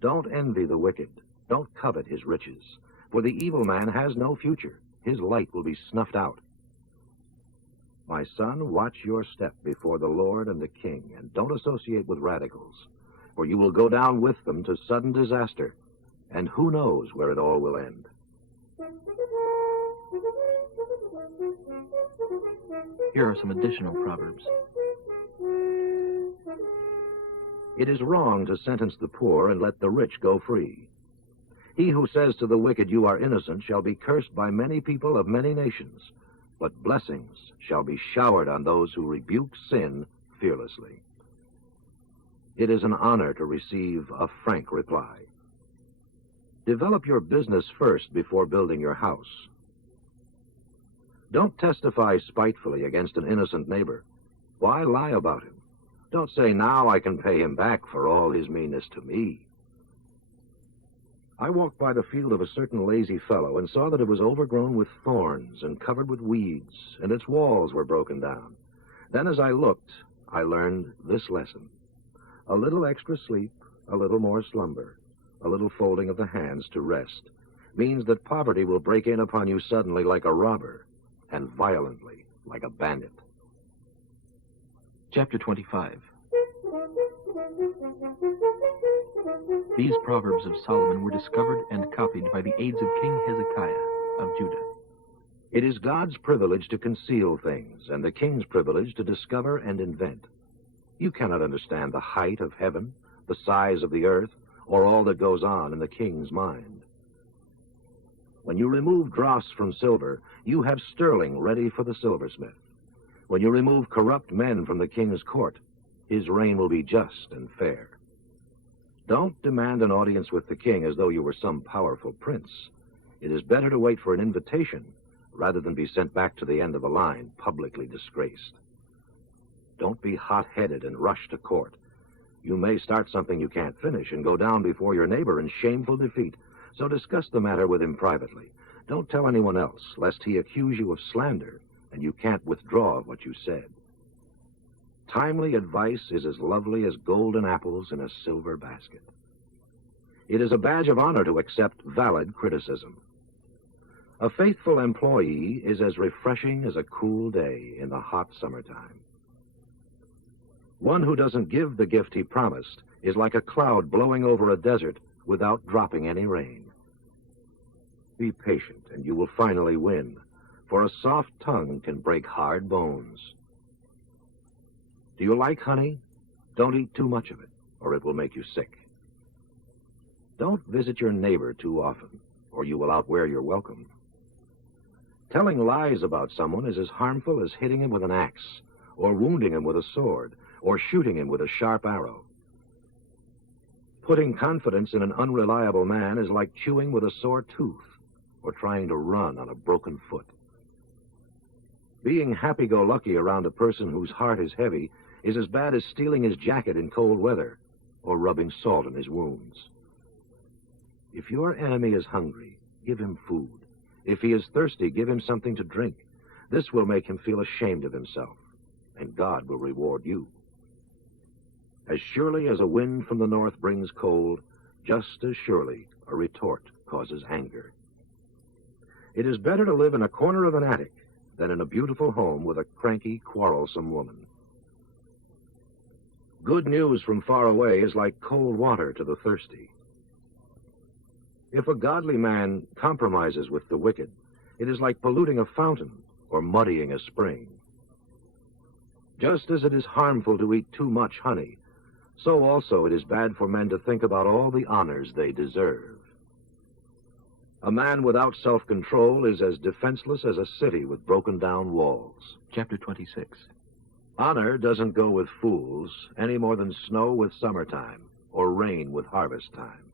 Don't envy the wicked. Don't covet his riches. For the evil man has no future. His light will be snuffed out. My son, watch your step before the Lord and the king, and don't associate with radicals, for you will go down with them to sudden disaster, and who knows where it all will end. Here are some additional Proverbs. It is wrong to sentence the poor and let the rich go free. He who says to the wicked, "You are innocent," shall be cursed by many people of many nations, but blessings shall be showered on those who rebuke sin fearlessly. It is an honor to receive a frank reply. Develop your business first before building your house. Don't testify spitefully against an innocent neighbor. Why lie about him? Don't say, "Now I can pay him back for all his meanness to me." I walked by the field of a certain lazy fellow and saw that it was overgrown with thorns and covered with weeds, and its walls were broken down. Then as I looked, I learned this lesson. A little extra sleep, a little more slumber, a little folding of the hands to rest, means that poverty will break in upon you suddenly like a robber, and violently like a bandit. Chapter 25. These Proverbs of Solomon were discovered and copied by the aides of King Hezekiah of Judah. It is God's privilege to conceal things, and the king's privilege to discover and invent. You cannot understand the height of heaven, the size of the earth, or all that goes on in the king's mind. When you remove dross from silver, you have sterling ready for the silversmith. When you remove corrupt men from the king's court, his reign will be just and fair. Don't demand an audience with the king as though you were some powerful prince. It is better to wait for an invitation rather than be sent back to the end of the line, publicly disgraced. Don't be hot-headed and rush to court. You may start something you can't finish and go down before your neighbor in shameful defeat, so discuss the matter with him privately. Don't tell anyone else, lest he accuse you of slander and you can't withdraw what you said. Timely advice is as lovely as golden apples in a silver basket. It is a badge of honor to accept valid criticism. A faithful employee is as refreshing as a cool day in the hot summertime. One who doesn't give the gift he promised is like a cloud blowing over a desert without dropping any rain. Be patient, and you will finally win, for a soft tongue can break hard bones. Do you like honey? Don't eat too much of it, or it will make you sick. Don't visit your neighbor too often, or you will outwear your welcome. Telling lies about someone is as harmful as hitting him with an axe, or wounding him with a sword, or shooting him with a sharp arrow. Putting confidence in an unreliable man is like chewing with a sore tooth, or trying to run on a broken foot. Being happy-go-lucky around a person whose heart is heavy is as bad as stealing his jacket in cold weather or rubbing salt in his wounds. If your enemy is hungry, give him food. If he is thirsty, give him something to drink. This will make him feel ashamed of himself, and God will reward you. As surely as a wind from the north brings cold, just as surely a retort causes anger. It is better to live in a corner of an attic than in a beautiful home with a cranky, quarrelsome woman. Good news from far away is like cold water to the thirsty. If a godly man compromises with the wicked, it is like polluting a fountain or muddying a spring. Just as it is harmful to eat too much honey, so also it is bad for men to think about all the honors they deserve. A man without self-control is as defenseless as a city with broken-down walls. Chapter 26. Honor doesn't go with fools any more than snow with summertime or rain with harvest time.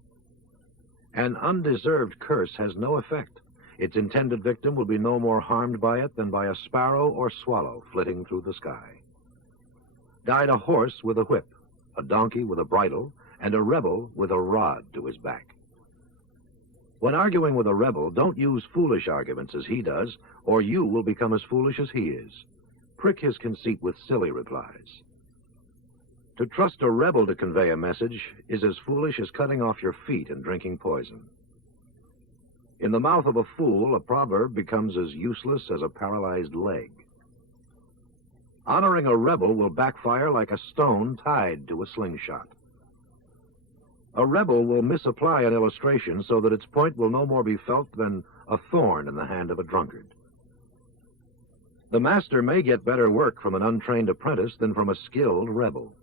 An undeserved curse has no effect. Its intended victim will be no more harmed by it than by a sparrow or swallow flitting through the sky. Guide a horse with a whip, a donkey with a bridle, and a rebel with a rod to his back. When arguing with a rebel, don't use foolish arguments as he does, or you will become as foolish as he is. Prick his conceit with silly replies. To trust a rebel to convey a message is as foolish as cutting off your feet and drinking poison. In the mouth of a fool, a proverb becomes as useless as a paralyzed leg. Honoring a rebel will backfire like a stone tied to a slingshot. A rebel will misapply an illustration so that its point will no more be felt than a thorn in the hand of a drunkard. The master may get better work from an untrained apprentice than from a skilled rebel.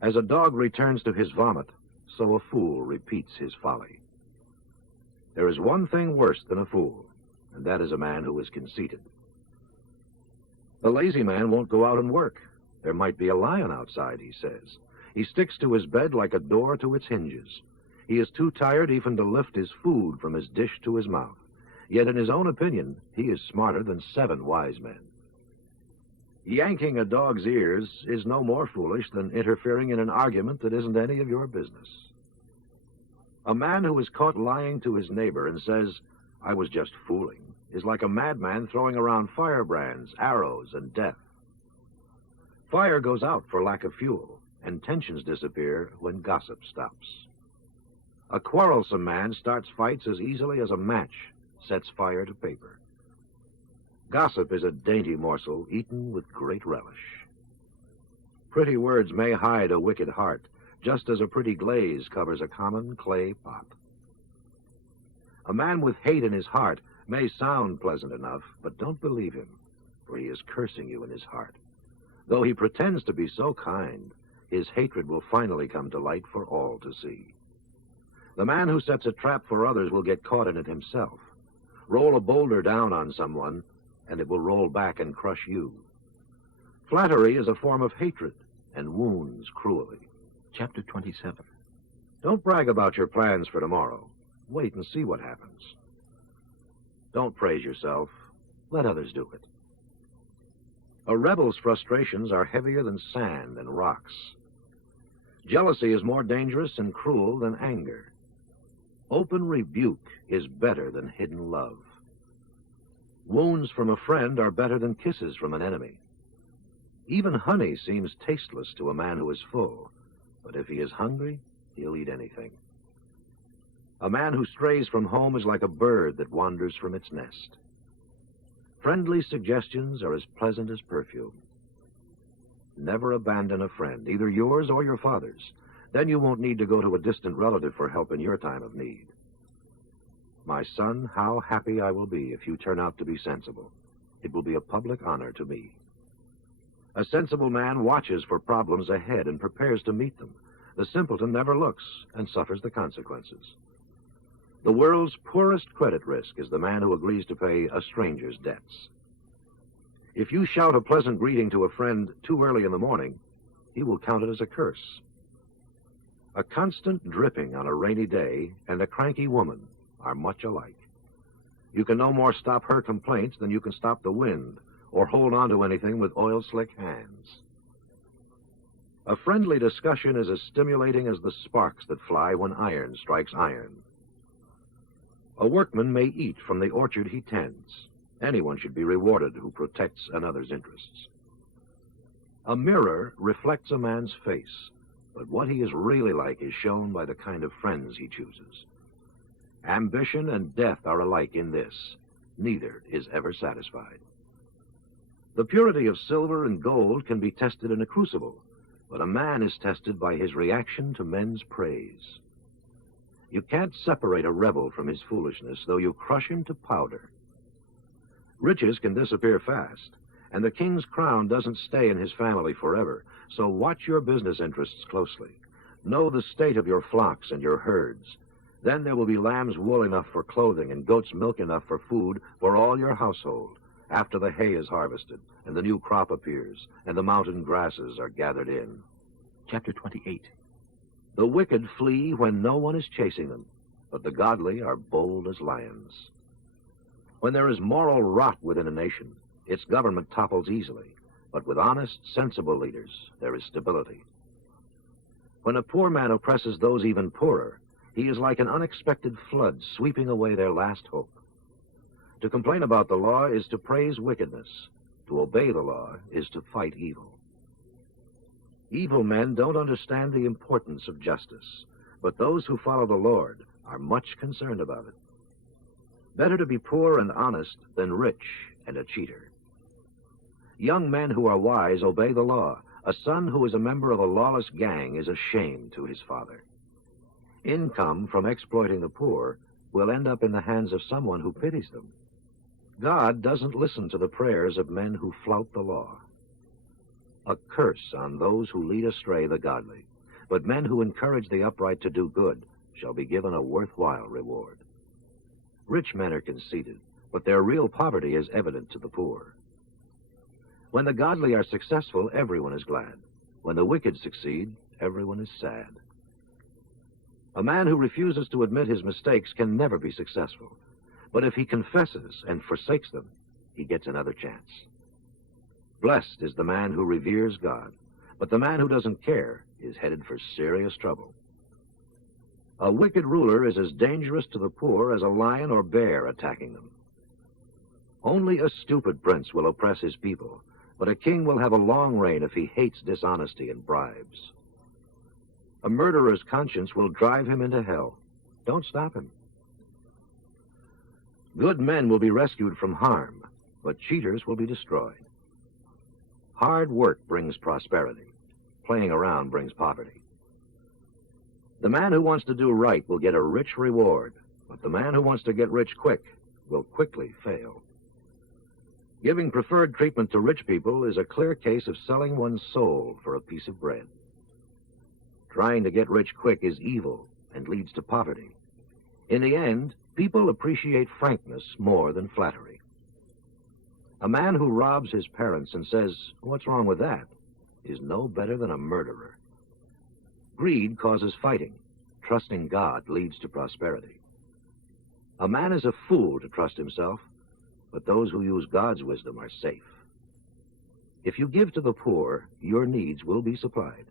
As a dog returns to his vomit, so a fool repeats his folly. There is one thing worse than a fool, and that is a man who is conceited. The lazy man won't go out and work. There might be a lion outside, he says. He sticks to his bed like a door to its hinges. He is too tired even to lift his food from his dish to his mouth. Yet in his own opinion, he is smarter than 7 wise men. Yanking a dog's ears is no more foolish than interfering in an argument that isn't any of your business. A man who is caught lying to his neighbor and says, "I was just fooling," is like a madman throwing around firebrands, arrows, and death. Fire goes out for lack of fuel, and tensions disappear when gossip stops. A quarrelsome man starts fights as easily as a match sets fire to paper. Gossip is a dainty morsel eaten with great relish. Pretty words may hide a wicked heart, just as a pretty glaze covers a common clay pot. A man with hate in his heart may sound pleasant enough, but don't believe him, for he is cursing you in his heart. Though he pretends to be so kind, his hatred will finally come to light for all to see. The man who sets a trap for others will get caught in it himself. Roll a boulder down on someone, and it will roll back and crush you. Flattery is a form of hatred and wounds cruelly. Chapter 27. Don't brag about your plans for tomorrow. Wait and see what happens. Don't praise yourself. Let others do it. A rebel's frustrations are heavier than sand and rocks. Jealousy is more dangerous and cruel than anger. Open rebuke is better than hidden love. Wounds from a friend are better than kisses from an enemy. Even honey seems tasteless to a man who is full, but if he is hungry, he'll eat anything. A man who strays from home is like a bird that wanders from its nest. Friendly suggestions are as pleasant as perfume. Never abandon a friend, either yours or your father's. Then you won't need to go to a distant relative for help in your time of need. My son, how happy I will be if you turn out to be sensible. It will be a public honor to me. A sensible man watches for problems ahead and prepares to meet them. The simpleton never looks and suffers the consequences. The world's poorest credit risk is the man who agrees to pay a stranger's debts. If you shout a pleasant greeting to a friend too early in the morning, he will count it as a curse. A constant dripping on a rainy day and a cranky woman are much alike. You can no more stop her complaints than you can stop the wind or hold on to anything with oil-slick hands. A friendly discussion is as stimulating as the sparks that fly when iron strikes iron. A workman may eat from the orchard he tends. Anyone should be rewarded who protects another's interests. A mirror reflects a man's face, but what he is really like is shown by the kind of friends he chooses. Ambition and death are alike in this. Neither is ever satisfied. The purity of silver and gold can be tested in a crucible, but a man is tested by his reaction to men's praise. You can't separate a rebel from his foolishness, though you crush him to powder. Riches can disappear fast, and the king's crown doesn't stay in his family forever, so watch your business interests closely. Know the state of your flocks and your herds. Then there will be lamb's wool enough for clothing and goat's milk enough for food for all your household, after the hay is harvested and the new crop appears and the mountain grasses are gathered in. Chapter 28. The wicked flee when no one is chasing them, but the godly are bold as lions. When there is moral rot within a nation, its government topples easily, but with honest, sensible leaders, there is stability. When a poor man oppresses those even poorer, he is like an unexpected flood sweeping away their last hope. To complain about the law is to praise wickedness. To obey the law is to fight evil. Evil men don't understand the importance of justice, but those who follow the Lord are much concerned about it. Better to be poor and honest than rich and a cheater. Young men who are wise obey the law. A son who is a member of a lawless gang is a shame to his father. Income from exploiting the poor will end up in the hands of someone who pities them. God doesn't listen to the prayers of men who flout the law. A curse on those who lead astray the godly, but men who encourage the upright to do good shall be given a worthwhile reward. Rich men are conceited, but their real poverty is evident to the poor. When the godly are successful, everyone is glad. When the wicked succeed, everyone is sad. A man who refuses to admit his mistakes can never be successful. But if he confesses and forsakes them, he gets another chance. Blessed is the man who reveres God, but the man who doesn't care is headed for serious trouble. A wicked ruler is as dangerous to the poor as a lion or bear attacking them. Only a stupid prince will oppress his people, but a king will have a long reign if he hates dishonesty and bribes. A murderer's conscience will drive him into hell. Don't stop him. Good men will be rescued from harm, but cheaters will be destroyed. Hard work brings prosperity. Playing around brings poverty. The man who wants to do right will get a rich reward, but the man who wants to get rich quick will quickly fail. Giving preferred treatment to rich people is a clear case of selling one's soul for a piece of bread. Trying to get rich quick is evil and leads to poverty. In the end, people appreciate frankness more than flattery. A man who robs his parents and says, "What's wrong with that?" is no better than a murderer. Greed causes fighting. Trusting God leads to prosperity. A man is a fool to trust himself, but those who use God's wisdom are safe. If you give to the poor, your needs will be supplied,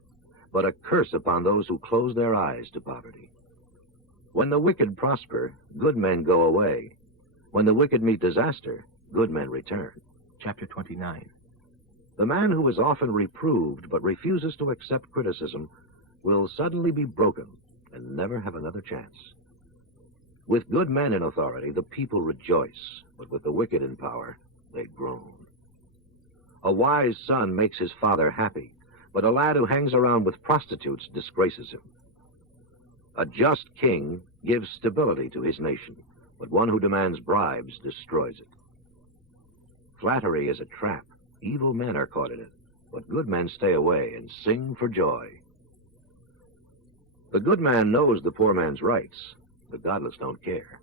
but a curse upon those who close their eyes to poverty. When the wicked prosper, good men go away. When the wicked meet disaster, good men return. Chapter 29. The man who is often reproved but refuses to accept criticism will suddenly be broken and never have another chance. With good men in authority, the people rejoice, but with the wicked in power, they groan. A wise son makes his father happy, but a lad who hangs around with prostitutes disgraces him. A just king gives stability to his nation, but one who demands bribes destroys it. Flattery is a trap. Evil men are caught in it, but good men stay away and sing for joy. The good man knows the poor man's rights. The godless don't care.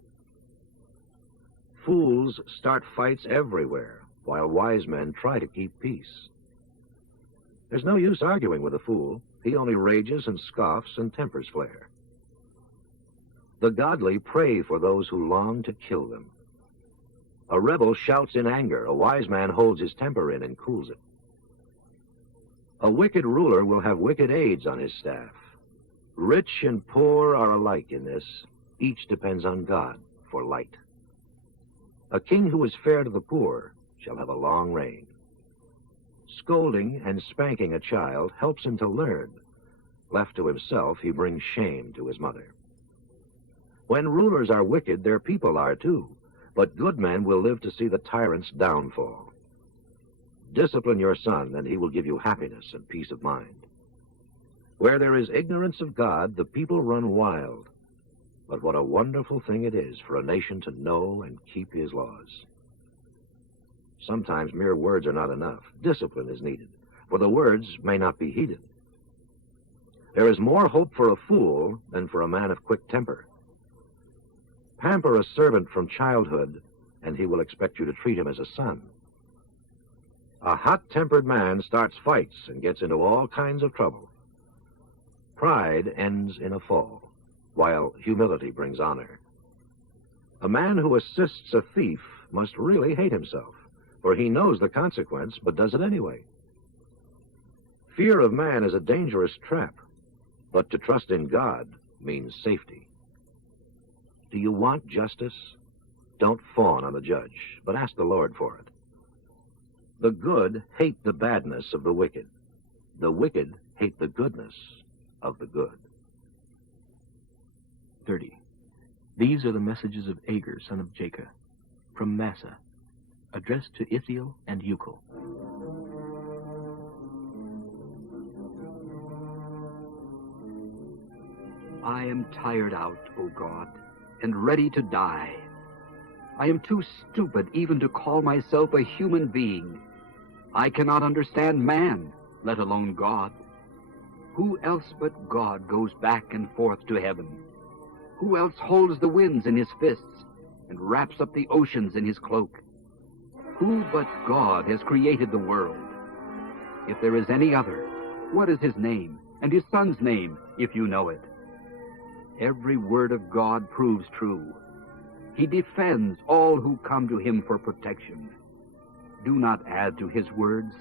Fools start fights everywhere, while wise men try to keep peace. There's no use arguing with a fool. He only rages and scoffs and tempers flare. The godly pray for those who long to kill them. A rebel shouts in anger. A wise man holds his temper in and cools it. A wicked ruler will have wicked aides on his staff. Rich and poor are alike in this. Each depends on God for light. A king who is fair to the poor shall have a long reign. Scolding and spanking a child helps him to learn. Left to himself, he brings shame to his mother. When rulers are wicked, their people are too. But good men will live to see the tyrant's downfall. Discipline your son, and he will give you happiness and peace of mind. Where there is ignorance of God, the people run wild. But what a wonderful thing it is for a nation to know and keep his laws. Sometimes mere words are not enough. Discipline is needed, for the words may not be heeded. There is more hope for a fool than for a man of quick temper. Pamper a servant from childhood, and he will expect you to treat him as a son. A hot-tempered man starts fights and gets into all kinds of trouble. Pride ends in a fall, while humility brings honor. A man who assists a thief must really hate himself, for he knows the consequence, but does it anyway. Fear of man is a dangerous trap, but to trust in God means safety. Do you want justice? Don't fawn on the judge, but ask the Lord for it. The good hate the badness of the wicked. The wicked hate the goodness of the good. 30. These are the messages of Agur, son of Jacob, from Massa, addressed to Ithiel and Euchel. I am tired out, O God, and ready to die. I am too stupid even to call myself a human being. I cannot understand man, let alone God. Who else but God goes back and forth to heaven? Who else holds the winds in his fists and wraps up the oceans in his cloak? Who but God has created the world? If there is any other, what is his name, and his son's name, if you know it? Every word of God proves true. He defends all who come to him for protection. Do not add to his words,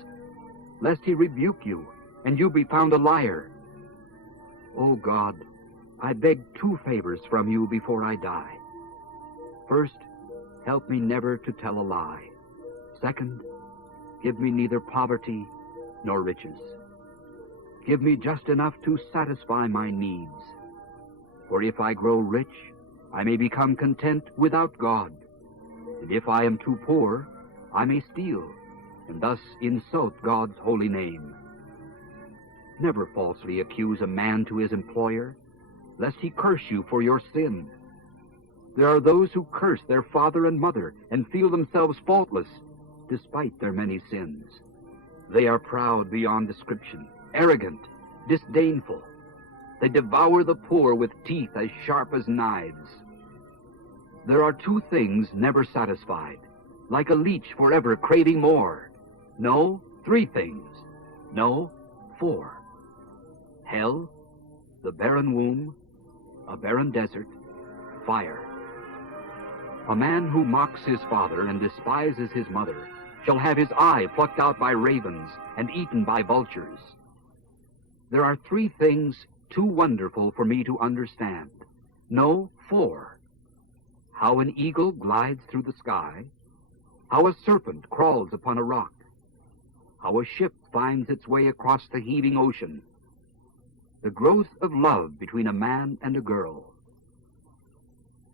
lest he rebuke you, and you be found a liar. O God, I beg two favors from you before I die. First, help me never to tell a lie. Second, give me neither poverty nor riches. Give me just enough to satisfy my needs. For if I grow rich, I may become content without God. And if I am too poor, I may steal, and thus insult God's holy name. Never falsely accuse a man to his employer, lest he curse you for your sin. There are those who curse their father and mother and feel themselves faultless, despite their many sins. They are proud beyond description, arrogant, disdainful. They devour the poor with teeth as sharp as knives. There are two things never satisfied, like a leech forever craving more. No, three things. No, four. Hell, the barren womb, a barren desert, fire. A man who mocks his father and despises his mother shall have his eye plucked out by ravens and eaten by vultures. There are three things too wonderful for me to understand. No, four. How an eagle glides through the sky, how a serpent crawls upon a rock, how a ship finds its way across the heaving ocean, the growth of love between a man and a girl.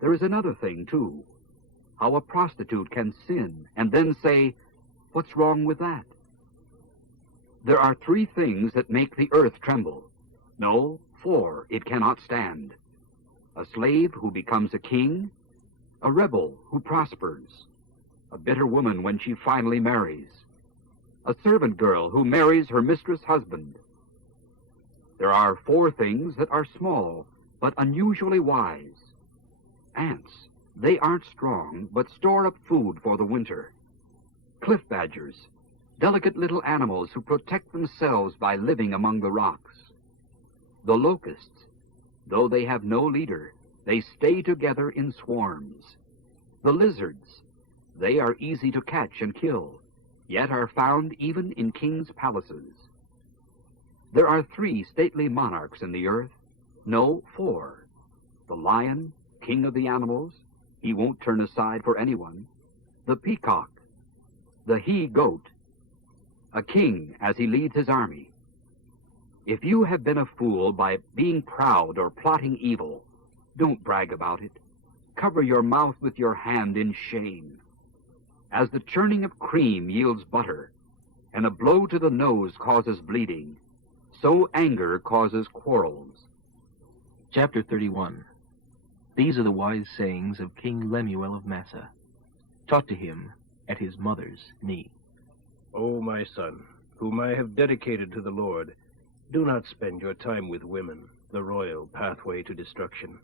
There is another thing, too, how a prostitute can sin and then say, "What's wrong with that?" There are three things that make the earth tremble. No, four it cannot stand. A slave who becomes a king, a rebel who prospers, a bitter woman when she finally marries, a servant girl who marries her mistress' husband. There are four things that are small, but unusually wise. Ants, they aren't strong, but store up food for the winter. Cliff badgers, delicate little animals who protect themselves by living among the rocks. The locusts, though they have no leader, they stay together in swarms. The lizards, they are easy to catch and kill, yet are found even in kings' palaces. There are three stately monarchs in the earth. No, four. The lion, king of the animals, he won't turn aside for anyone. The peacock, the he-goat, a king as he leads his army. If you have been a fool by being proud or plotting evil, don't brag about it. Cover your mouth with your hand in shame. As the churning of cream yields butter, and a blow to the nose causes bleeding, so anger causes quarrels. Chapter 31. These are the wise sayings of King Lemuel of Massa, taught to him at his mother's knee. O my son, whom I have dedicated to the Lord, do not spend your time with women, the royal pathway to destruction.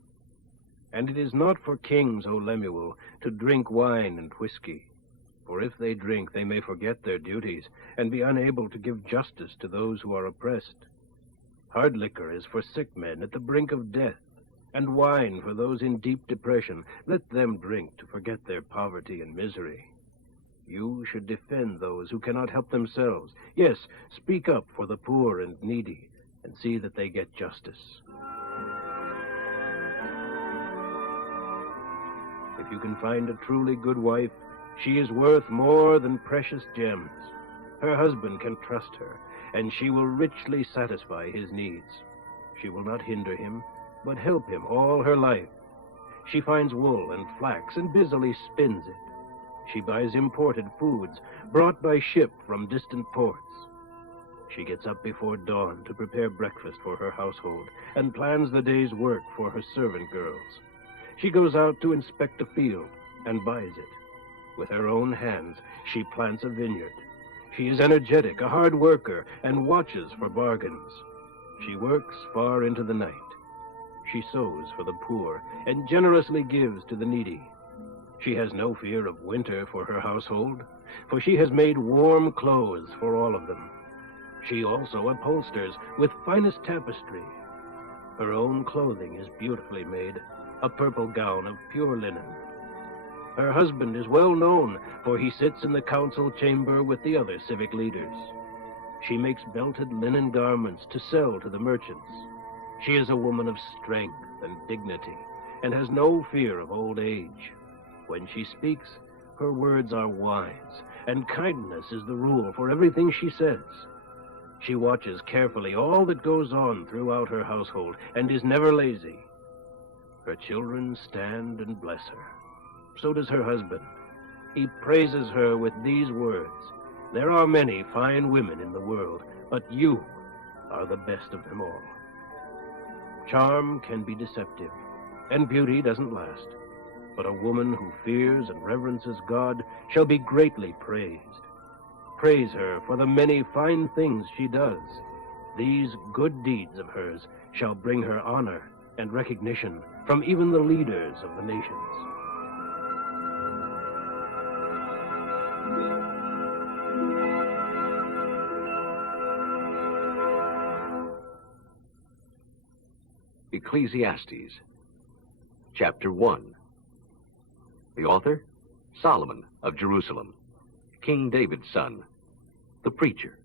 And it is not for kings, O Lemuel, to drink wine and whiskey. For if they drink, they may forget their duties, and be unable to give justice to those who are oppressed. Hard liquor is for sick men at the brink of death, and wine for those in deep depression. Let them drink to forget their poverty and misery. You should defend those who cannot help themselves. Yes, speak up for the poor and needy, and see that they get justice. If you can find a truly good wife, she is worth more than precious gems. Her husband can trust her, and she will richly satisfy his needs. She will not hinder him, but help him all her life. She finds wool and flax and busily spins it. She buys imported foods brought by ship from distant ports. She gets up before dawn to prepare breakfast for her household and plans the day's work for her servant girls. She goes out to inspect a field and buys it. With her own hands, she plants a vineyard. She is energetic, a hard worker, and watches for bargains. She works far into the night. She sows for the poor and generously gives to the needy. She has no fear of winter for her household, for she has made warm clothes for all of them. She also upholsters with finest tapestry. Her own clothing is beautifully made, a purple gown of pure linen. Her husband is well known, for he sits in the council chamber with the other civic leaders. She makes belted linen garments to sell to the merchants. She is a woman of strength and dignity, and has no fear of old age. When she speaks, her words are wise, and kindness is the rule for everything she says. She watches carefully all that goes on throughout her household, and is never lazy. Her children stand and bless her. So does her husband. He praises her with these words: "There are many fine women in the world, but you are the best of them all." Charm can be deceptive, and beauty doesn't last. But a woman who fears and reverences God shall be greatly praised. Praise her for the many fine things she does. These good deeds of hers shall bring her honor and recognition from even the leaders of the nations. Ecclesiastes, Chapter 1. The author, Solomon of Jerusalem, King David's son, the preacher.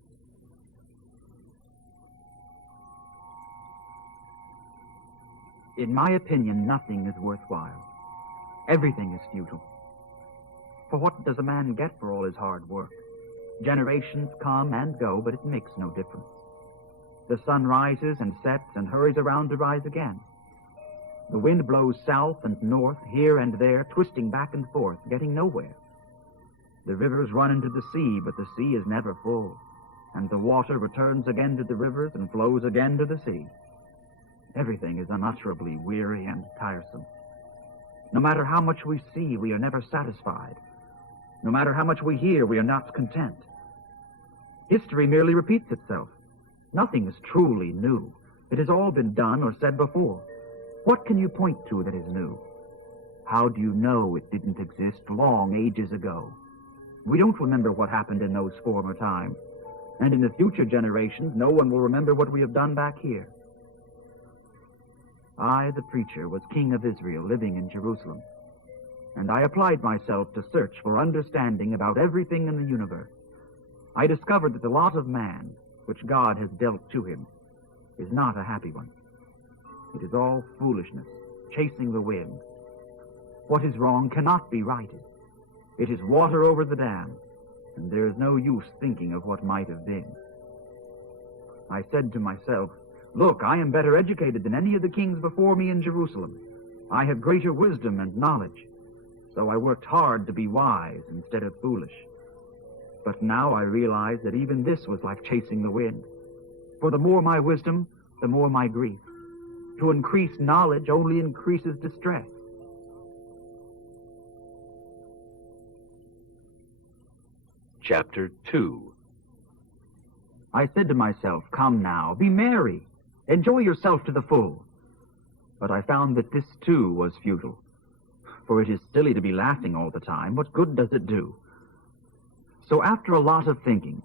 In my opinion, nothing is worthwhile. Everything is futile. For what does a man get for all his hard work? Generations come and go, but it makes no difference. The sun rises and sets and hurries around to rise again. The wind blows south and north, here and there, twisting back and forth, getting nowhere. The rivers run into the sea, but the sea is never full, and the water returns again to the rivers and flows again to the sea. Everything is unutterably weary and tiresome. No matter how much we see, we are never satisfied. No matter how much we hear, we are not content. History merely repeats itself. Nothing is truly new. It has all been done or said before. What can you point to that is new? How do you know it didn't exist long ages ago? We don't remember what happened in those former times, and in the future generations, no one will remember what we have done back here. I, the preacher, was king of Israel, living in Jerusalem, and I applied myself to search for understanding about everything in the universe. I discovered that the lot of man, which God has dealt to him, is not a happy one. It is all foolishness, chasing the wind. What is wrong cannot be righted. It is water over the dam, and there is no use thinking of what might have been. I said to myself, "Look, I am better educated than any of the kings before me in Jerusalem. I have greater wisdom and knowledge, so I worked hard to be wise instead of foolish. But now I realize that even this was like chasing the wind. For the more my wisdom, the more my grief. To increase knowledge only increases distress." Chapter 2. I said to myself, "Come now, be merry. Enjoy yourself to the full." But I found that this, too, was futile. For it is silly to be laughing all the time. What good does it do? So after a lot of thinking,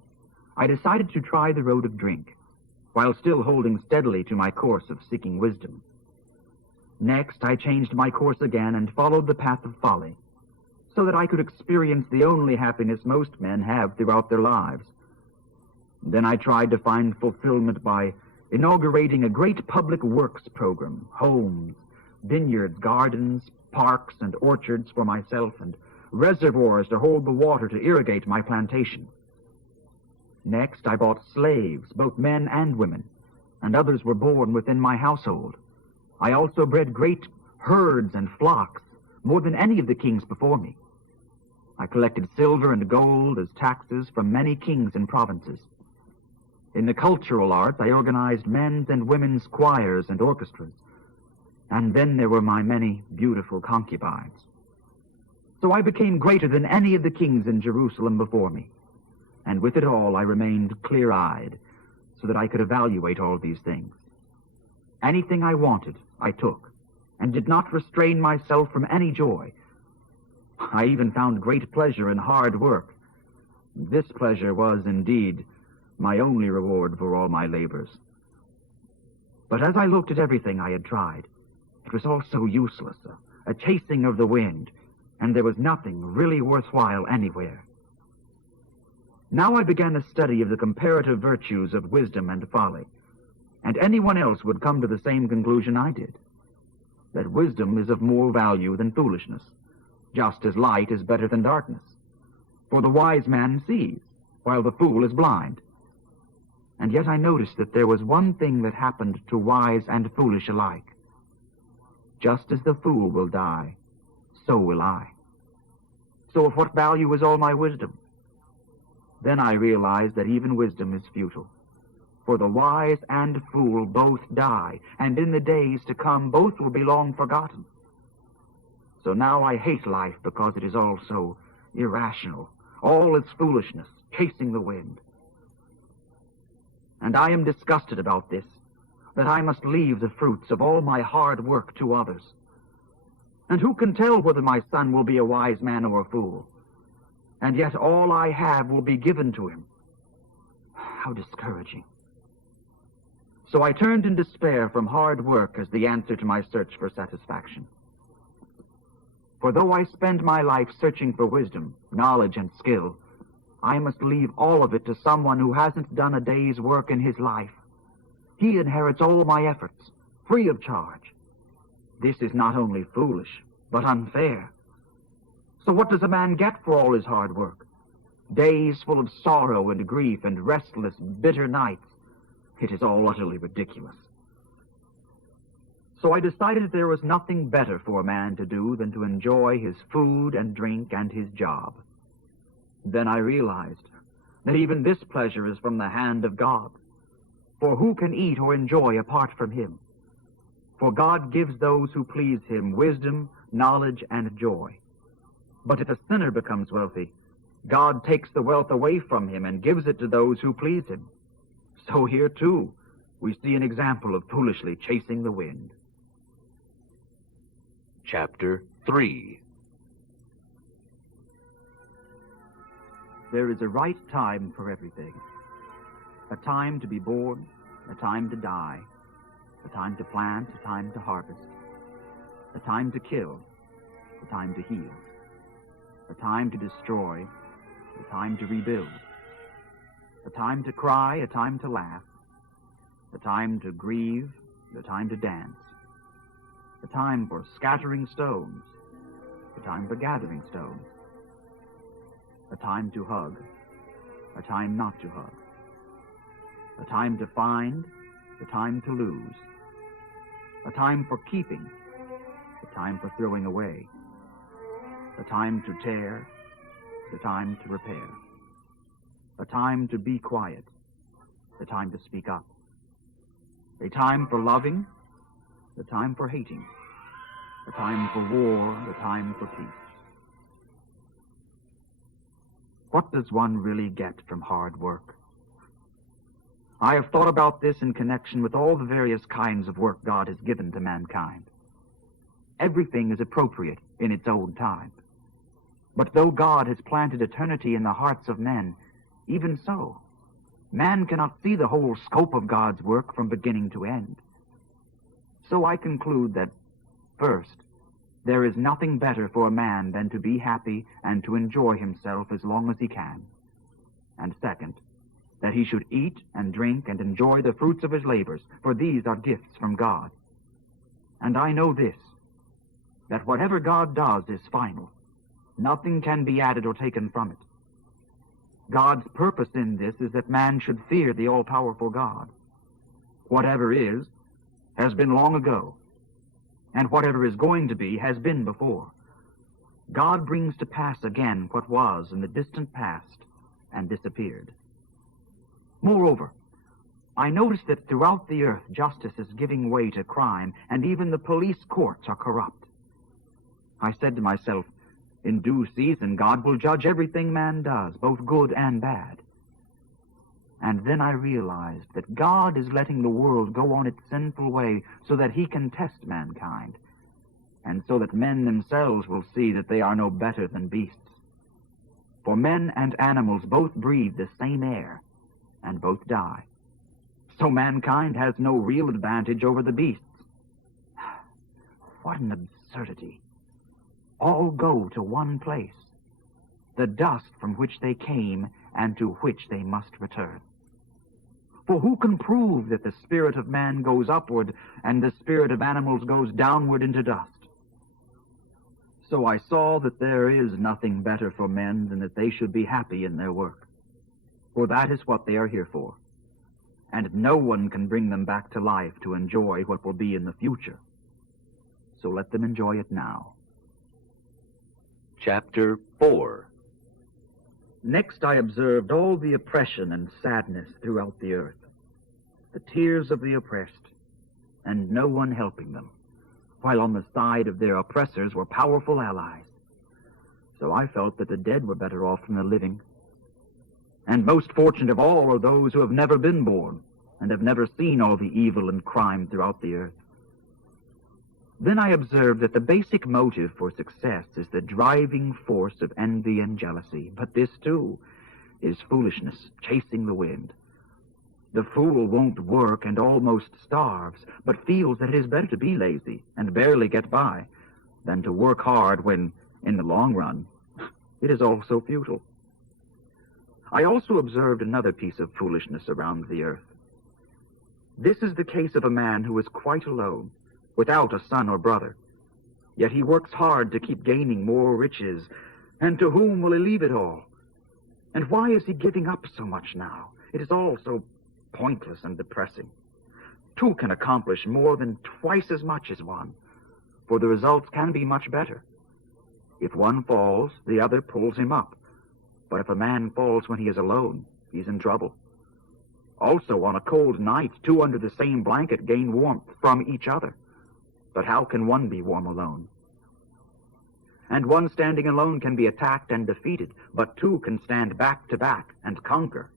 I decided to try the road of drink, while still holding steadily to my course of seeking wisdom. Next, I changed my course again and followed the path of folly, so that I could experience the only happiness most men have throughout their lives. Then I tried to find fulfillment by inaugurating a great public works program, homes, vineyards, gardens, parks, and orchards for myself, and reservoirs to hold the water to irrigate my plantation. Next, I bought slaves, both men and women, and others were born within my household. I also bred great herds and flocks, more than any of the kings before me. I collected silver and gold as taxes from many kings and provinces. In the cultural arts, I organized men's and women's choirs and orchestras. And then there were my many beautiful concubines. So I became greater than any of the kings in Jerusalem before me. And with it all, I remained clear-eyed, so that I could evaluate all these things. Anything I wanted, I took, and did not restrain myself from any joy. I even found great pleasure in hard work. This pleasure was, indeed, my only reward for all my labors. But as I looked at everything I had tried, it was all so useless, a chasing of the wind, and there was nothing really worthwhile anywhere. Now I began a study of the comparative virtues of wisdom and folly, and anyone else would come to the same conclusion I did, that wisdom is of more value than foolishness, just as light is better than darkness. For the wise man sees, while the fool is blind. And yet I noticed that there was one thing that happened to wise and foolish alike. Just as the fool will die, so will I. So of what value is all my wisdom? Then I realized that even wisdom is futile. For the wise and fool both die, and in the days to come both will be long forgotten. So now I hate life because it is all so irrational, all its foolishness, chasing the wind. And I am disgusted about this, that I must leave the fruits of all my hard work to others. And who can tell whether my son will be a wise man or a fool? And yet all I have will be given to him. How discouraging. So I turned in despair from hard work as the answer to my search for satisfaction. For though I spend my life searching for wisdom, knowledge, and skill, I must leave all of it to someone who hasn't done a day's work in his life. He inherits all my efforts, free of charge. This is not only foolish, but unfair. So what does a man get for all his hard work? Days full of sorrow and grief and restless, bitter nights. It is all utterly ridiculous. So I decided that there was nothing better for a man to do than to enjoy his food and drink and his job. Then I realized that even this pleasure is from the hand of God. For who can eat or enjoy apart from him? For God gives those who please him wisdom, knowledge, and joy. But if a sinner becomes wealthy, God takes the wealth away from him and gives it to those who please him. So here, too, we see an example of foolishly chasing the wind. Chapter 3. There is a right time for everything. A time to be born, a time to die, a time to plant, a time to harvest, a time to kill, a time to heal, a time to destroy, a time to rebuild, a time to cry, a time to laugh, a time to grieve, a time to dance, a time for scattering stones, a time for gathering stones, a time to hug, a time not to hug, a time to find, a time to lose, a time for keeping, a time for throwing away, a time to tear, a time to repair, a time to be quiet, a time to speak up, a time for loving, a time for hating, a time for war, a time for peace. What does one really get from hard work? I have thought about this in connection with all the various kinds of work God has given to mankind. Everything is appropriate in its own time. But though God has planted eternity in the hearts of men, even so, man cannot see the whole scope of God's work from beginning to end. So I conclude that, first, there is nothing better for a man than to be happy and to enjoy himself as long as he can. And second, that he should eat and drink and enjoy the fruits of his labors, for these are gifts from God. And I know this, that whatever God does is final. Nothing can be added or taken from it. God's purpose in this is that man should fear the all-powerful God. Whatever is, has been long ago, and whatever is going to be has been before. God brings to pass again what was in the distant past and disappeared. Moreover, I notice that throughout the earth justice is giving way to crime, and even the police courts are corrupt. I said to myself, in due season God will judge everything man does, both good and bad. And then I realized that God is letting the world go on its sinful way so that he can test mankind, and so that men themselves will see that they are no better than beasts. For men and animals both breathe the same air, and both die. So mankind has no real advantage over the beasts. What an absurdity. All go to one place, the dust from which they came and to which they must return. For who can prove that the spirit of man goes upward and the spirit of animals goes downward into dust? So I saw that there is nothing better for men than that they should be happy in their work, for that is what they are here for, and no one can bring them back to life to enjoy what will be in the future. So let them enjoy it now. Chapter 4. Next I observed all the oppression and sadness throughout the earth, the tears of the oppressed, and no one helping them, while on the side of their oppressors were powerful allies. So I felt that the dead were better off than the living. And most fortunate of all are those who have never been born and have never seen all the evil and crime throughout the earth. Then I observed that the basic motive for success is the driving force of envy and jealousy. But this, too, is foolishness, chasing the wind. The fool won't work and almost starves, but feels that it is better to be lazy and barely get by than to work hard when, in the long run, it is all so futile. I also observed another piece of foolishness around the earth. This is the case of a man who is quite alone, without a son or brother. Yet he works hard to keep gaining more riches, and to whom will he leave it all? And why is he giving up so much now? It is all so pointless and depressing. Two can accomplish more than twice as much as one, for the results can be much better. If one falls, the other pulls him up. But if a man falls when he is alone, he's in trouble. Also, on a cold night, two under the same blanket gain warmth from each other. But how can one be warm alone? And one standing alone can be attacked and defeated, but two can stand back to back and conquer.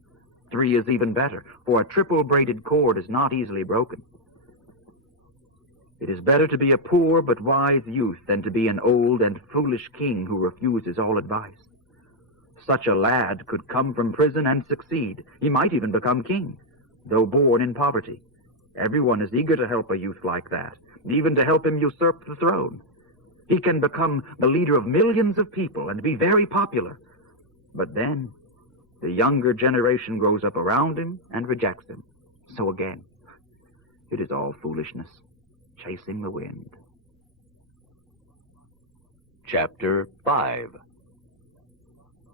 Three is even better, for a triple-braided cord is not easily broken. It is better to be a poor but wise youth than to be an old and foolish king who refuses all advice. Such a lad could come from prison and succeed. He might even become king, though born in poverty. Everyone is eager to help a youth like that, even to help him usurp the throne. He can become the leader of millions of people and be very popular. But then, the younger generation grows up around him and rejects him. So again, it is all foolishness, chasing the wind. Chapter 5.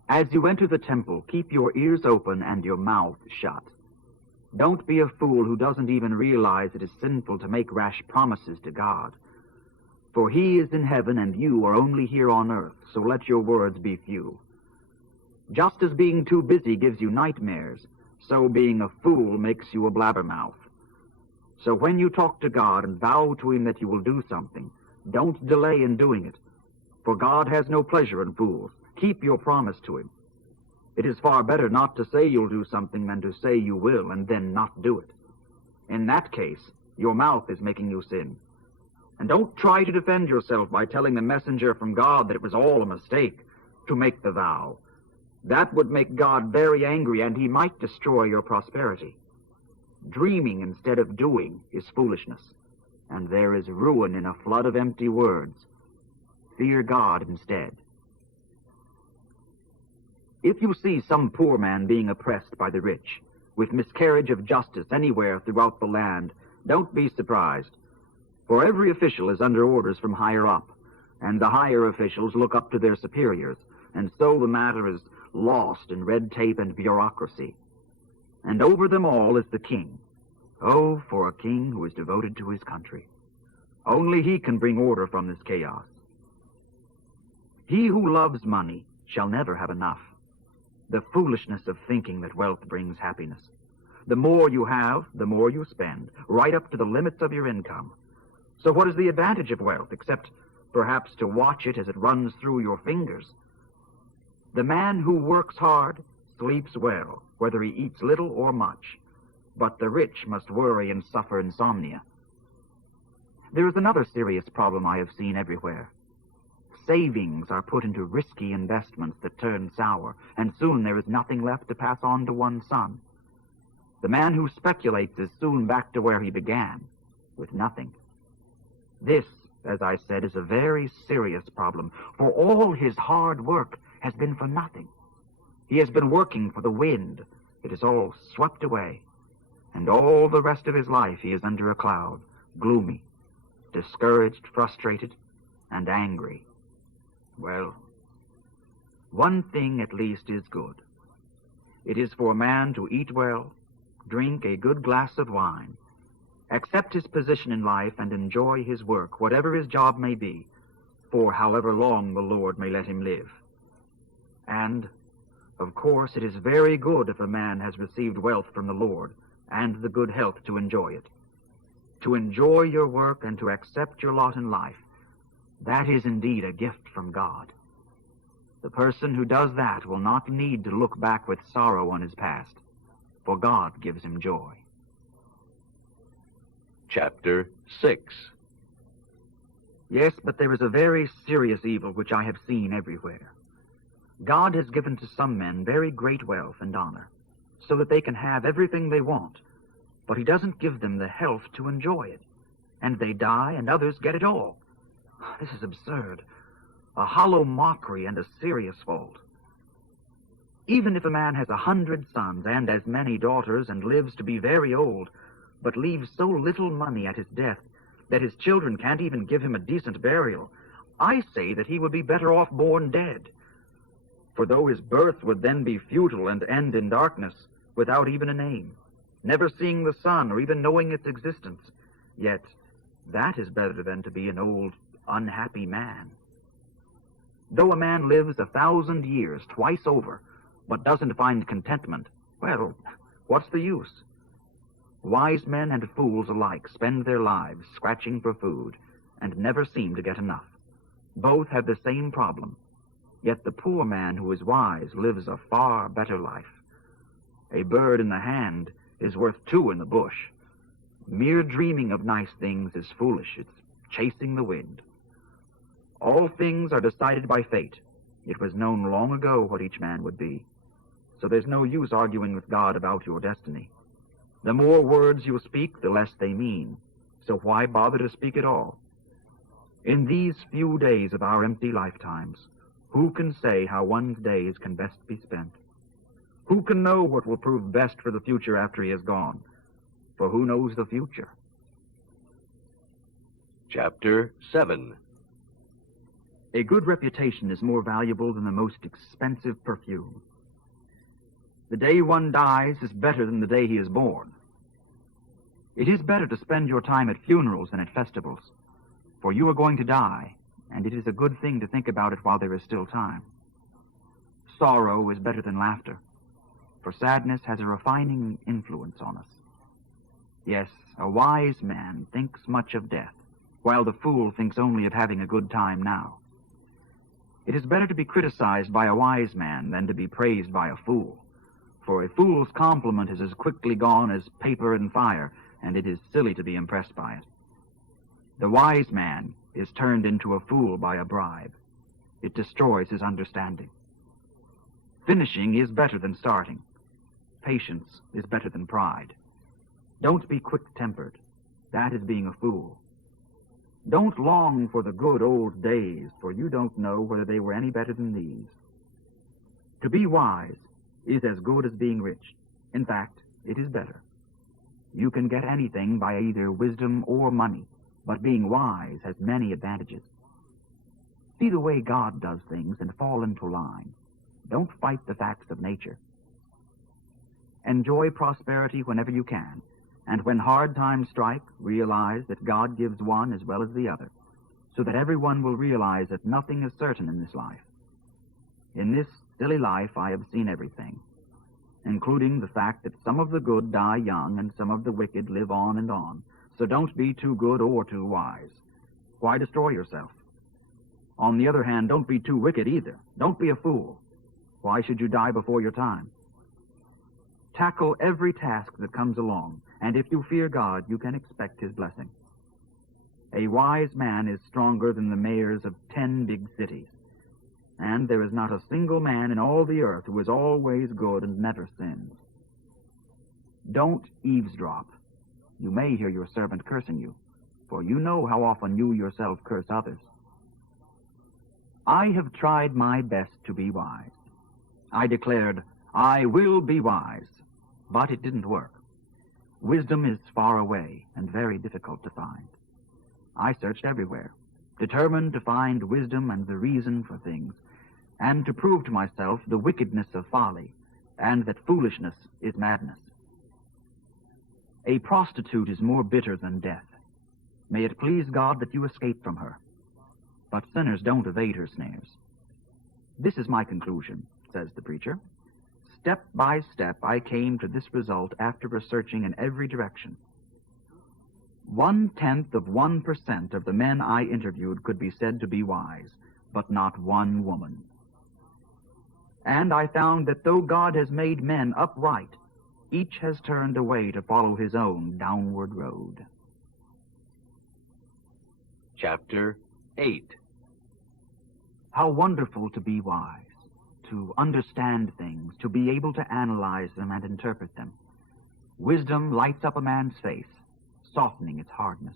As you enter the temple, keep your ears open and your mouth shut. Don't be a fool who doesn't even realize it is sinful to make rash promises to God. For he is in heaven and you are only here on earth, so let your words be few. Just as being too busy gives you nightmares, so being a fool makes you a blabbermouth. So when you talk to God and vow to him that you will do something, don't delay in doing it. For God has no pleasure in fools. Keep your promise to him. It is far better not to say you'll do something than to say you will and then not do it. In that case, your mouth is making you sin. And don't try to defend yourself by telling the messenger from God that it was all a mistake to make the vow. That would make God very angry, and he might destroy your prosperity. Dreaming instead of doing is foolishness, and there is ruin in a flood of empty words. Fear God instead. If you see some poor man being oppressed by the rich, with miscarriage of justice anywhere throughout the land, don't be surprised. For every official is under orders from higher up, and the higher officials look up to their superiors, and so the matter is lost in red tape and bureaucracy. And over them all is the king. Oh, for a king who is devoted to his country. Only he can bring order from this chaos. He who loves money shall never have enough. The foolishness of thinking that wealth brings happiness. The more you have, the more you spend, right up to the limits of your income. So what is the advantage of wealth, except perhaps to watch it as it runs through your fingers? The man who works hard sleeps well, whether he eats little or much. But the rich must worry and suffer insomnia. There is another serious problem I have seen everywhere. Savings are put into risky investments that turn sour, and soon there is nothing left to pass on to one's son. The man who speculates is soon back to where he began, with nothing. This, as I said, is a very serious problem, for all his hard work has been for nothing. He has been working for the wind. It is all swept away. And all the rest of his life he is under a cloud, gloomy, discouraged, frustrated, and angry. Well, one thing at least is good. It is for a man to eat well, drink a good glass of wine, accept his position in life, and enjoy his work, whatever his job may be, for however long the Lord may let him live. And, of course, it is very good if a man has received wealth from the Lord, and the good health to enjoy it. To enjoy your work and to accept your lot in life, that is indeed a gift from God. The person who does that will not need to look back with sorrow on his past, for God gives him joy. Chapter 6. Yes, but there is a very serious evil which I have seen everywhere. God has given to some men very great wealth and honor, so that they can have everything they want, but he doesn't give them the health to enjoy it, and they die and others get it all. This is absurd, a hollow mockery and a serious fault. Even if a man has 100 sons and as many daughters and lives to be very old, but leaves so little money at his death that his children can't even give him a decent burial, I say that he would be better off born dead. For though his birth would then be futile and end in darkness, without even a name, never seeing the sun or even knowing its existence, yet that is better than to be an old, unhappy man. Though a man lives 1,000 years twice over, but doesn't find contentment, well, what's the use? Wise men and fools alike spend their lives scratching for food and never seem to get enough. Both have the same problem, yet the poor man who is wise lives a far better life. A bird in the hand is worth 2 in the bush. Mere dreaming of nice things is foolish. It's chasing the wind. All things are decided by fate. It was known long ago what each man would be. So there's no use arguing with God about your destiny. The more words you speak, the less they mean. So why bother to speak at all? In these few days of our empty lifetimes, who can say how one's days can best be spent? Who can know what will prove best for the future after he is gone? For who knows the future? Chapter 7. A good reputation is more valuable than the most expensive perfume. The day one dies is better than the day he is born. It is better to spend your time at funerals than at festivals, for you are going to die, and it is a good thing to think about it while there is still time. Sorrow is better than laughter, for sadness has a refining influence on us. Yes, a wise man thinks much of death, while the fool thinks only of having a good time now. It is better to be criticized by a wise man than to be praised by a fool, for a fool's compliment is as quickly gone as paper and fire, and it is silly to be impressed by it. The wise man is turned into a fool by a bribe. It destroys his understanding. Finishing is better than starting. Patience is better than pride. Don't be quick-tempered. That is being a fool. Don't long for the good old days, for you don't know whether they were any better than these. To be wise is as good as being rich. In fact, it is better. You can get anything by either wisdom or money, but being wise has many advantages. See the way God does things and fall into line. Don't fight the facts of nature. Enjoy prosperity whenever you can, and when hard times strike, realize that God gives one as well as the other, so that everyone will realize that nothing is certain in this life. In this silly life I have seen everything, including the fact that some of the good die young and some of the wicked live on and on. So don't be too good or too wise. Why destroy yourself? On the other hand, don't be too wicked either. Don't be a fool. Why should you die before your time? Tackle every task that comes along, and if you fear God, you can expect his blessing. A wise man is stronger than the mayors of 10 big cities, and there is not a single man in all the earth who is always good and never sins. Don't eavesdrop. You may hear your servant cursing you, for you know how often you yourself curse others. I have tried my best to be wise. I declared, I will be wise, but it didn't work. Wisdom is far away and very difficult to find. I searched everywhere, determined to find wisdom and the reason for things, and to prove to myself the wickedness of folly, and that foolishness is madness. A prostitute is more bitter than death. May it please God that you escape from her. But sinners don't evade her snares. This is my conclusion, says the preacher. Step by step I came to this result after researching in every direction. 0.1% of the men I interviewed could be said to be wise, but not one woman. And I found that though God has made men upright, each has turned away to follow his own downward road. Chapter 8. How wonderful to be wise, to understand things, to be able to analyze them and interpret them. Wisdom lights up a man's face, softening its hardness.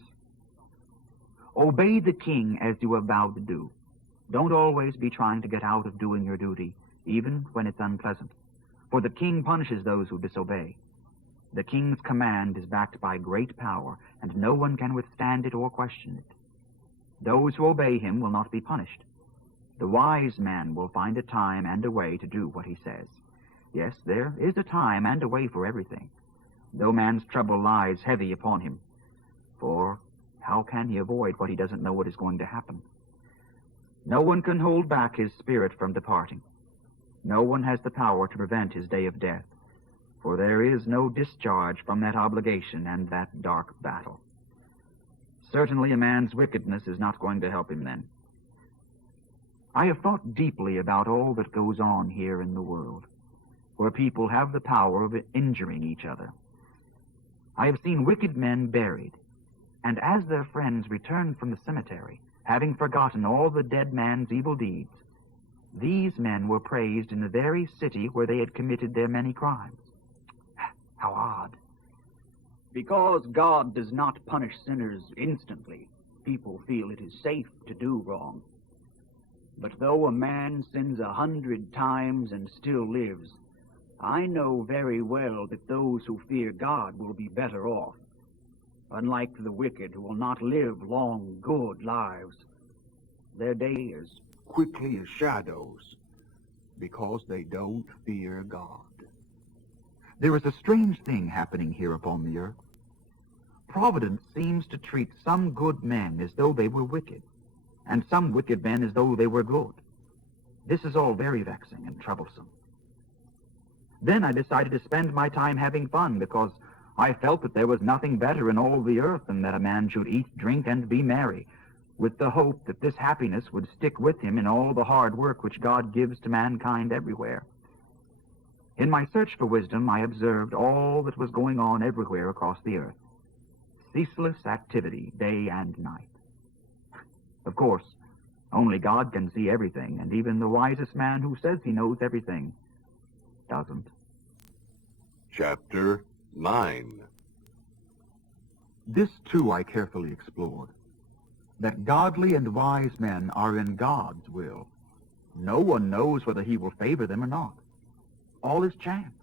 Obey the king as you have vowed to do. Don't always be trying to get out of doing your duty, even when it's unpleasant. For the king punishes those who disobey. The king's command is backed by great power, and no one can withstand it or question it. Those who obey him will not be punished. The wise man will find a time and a way to do what he says. Yes, there is a time and a way for everything, though man's trouble lies heavy upon him. For how can he avoid what he doesn't know what is going to happen? No one can hold back his spirit from departing. No one has the power to prevent his day of death, for there is no discharge from that obligation and that dark battle. Certainly a man's wickedness is not going to help him then. I have thought deeply about all that goes on here in the world, where people have the power of injuring each other. I have seen wicked men buried, and as their friends returned from the cemetery, having forgotten all the dead man's evil deeds, these men were praised in the very city where they had committed their many crimes. How odd. Because God does not punish sinners instantly, people feel it is safe to do wrong. But though a man sins 100 times and still lives, I know very well that those who fear God will be better off, unlike the wicked who will not live long, good lives. Their day is quickly as shadows, because they don't fear God. There is a strange thing happening here upon the earth. Providence seems to treat some good men as though they were wicked, and some wicked men as though they were good. This is all very vexing and troublesome. Then I decided to spend my time having fun, because I felt that there was nothing better in all the earth than that a man should eat, drink, and be merry, with the hope that this happiness would stick with him in all the hard work which God gives to mankind everywhere. In my search for wisdom, I observed all that was going on everywhere across the earth. Ceaseless activity, day and night. Of course, only God can see everything, and even the wisest man who says he knows everything doesn't. Chapter 9. This, too, I carefully explored, that godly and wise men are in God's will. No one knows whether he will favor them or not. All is chance.